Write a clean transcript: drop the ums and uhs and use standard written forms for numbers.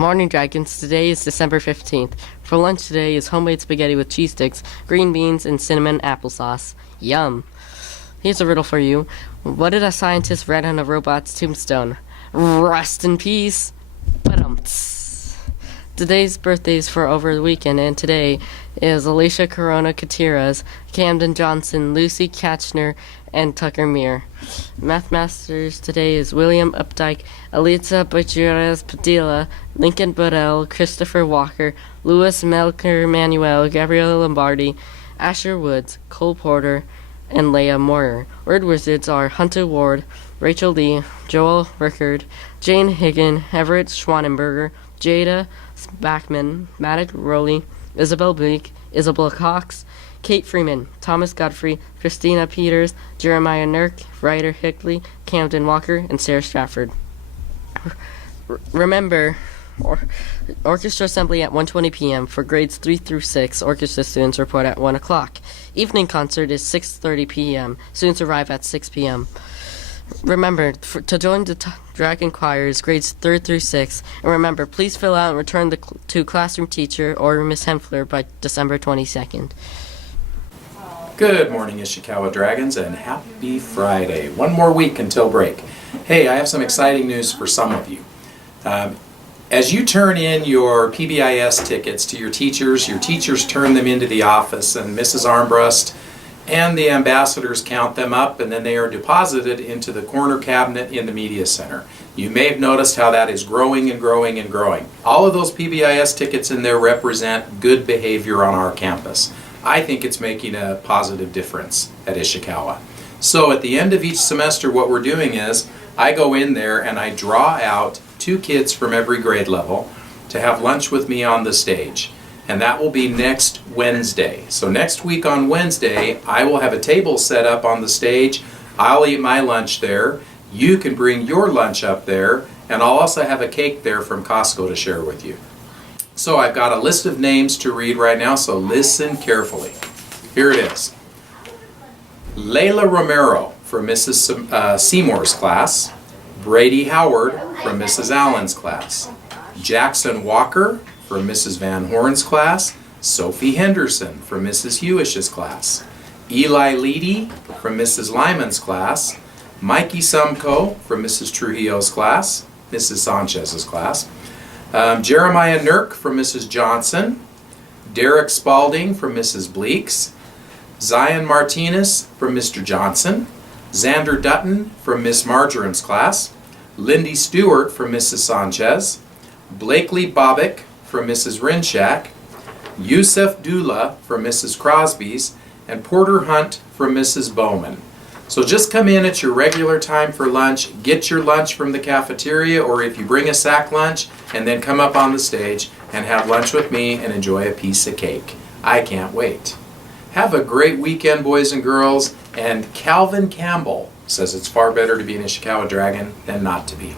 Morning Dragons, today is December 15th. For lunch today is homemade spaghetti with cheese sticks, green beans, and cinnamon applesauce. Yum! Here's a riddle for you. What did a scientist write on a robot's tombstone? Rest in peace! Today's birthdays for over the weekend, and today is Alicia Corona Gutierrez, Camden Johnson, Lucy Katchner, and Tucker Meir. Math Masters today is William Updike, Elisa Gutierrez Padilla, Lincoln Budell, Christopher Walker, Louis Melker Manuel, Gabriela Lombardi, Asher Woods, Cole Porter, and Leah Moyer. Word wizards are Hunter Ward, Rachel Lee, Joel Rickard, Jane Higgin, Everett Schwanenberger, Jada Backman, Maddox Rowley, Isabel Bleak, Isabel Cox, Kate Freeman, Thomas Godfrey, Christina Peters, Jeremiah Nurk, Ryder Hickley, Camden Walker, and Sarah Stratford. Remember, orchestra assembly at 1:20 p.m. For grades 3 through 6. Orchestra students report at 1 o'clock. Evening concert is 6:30 p.m. Students arrive at 6 p.m. Remember, to join the Dragon Choirs, grades 3rd through 6th. And remember, please fill out and return to classroom teacher or Miss Hempfler by December 22nd. Good morning, Ishikawa Dragons, and happy Friday. One more week until break. Hey, I have some exciting news for some of you. As you turn in your PBIS tickets to your teachers turn them into the office, and Mrs. Armbrust and the ambassadors count them up, and then they are deposited into the corner cabinet in the media center. You may have noticed how that is growing and growing and growing. All of those PBIS tickets in there represent good behavior on our campus. I think it's making a positive difference at Ishikawa. So at the end of each semester, what we're doing is I go in there and I draw out 2 kids from every grade level to have lunch with me on the stage. And that will be next Wednesday. So next week on Wednesday, I will have a table set up on the stage. I'll eat my lunch there. You can bring your lunch up there, and I'll also have a cake there from Costco to share with you. So I've got a list of names to read right now, so listen carefully. Here it is. Layla Romero from Mrs. Seymour's class. Brady Howard from Mrs. Allen's class. Jackson Walker from Mrs. Van Horn's class. Sophie Henderson from Mrs. Hewish's class. Eli Leedy from Mrs. Lyman's class. Mikey Sumko from Mrs. Trujillo's class, Mrs. Sanchez's class. Jeremiah Nurk from Mrs. Johnson. Derek Spalding from Mrs. Bleaks. Zion Martinez from Mr. Johnson. Xander Dutton from Miss Marjoram's class. Lindy Stewart from Mrs. Sanchez. Blakely Bobick from Mrs. Rinshak. Yusef Dula from Mrs. Crosby's. And Porter Hunt from Mrs. Bowman. So just come in at your regular time for lunch, get your lunch from the cafeteria, or if you bring a sack lunch, and then come up on the stage and have lunch with me and enjoy a piece of cake. I can't wait. Have a great weekend, boys and girls, and Calvin Campbell says it's far better to be an Ishikawa Dragon than not to be.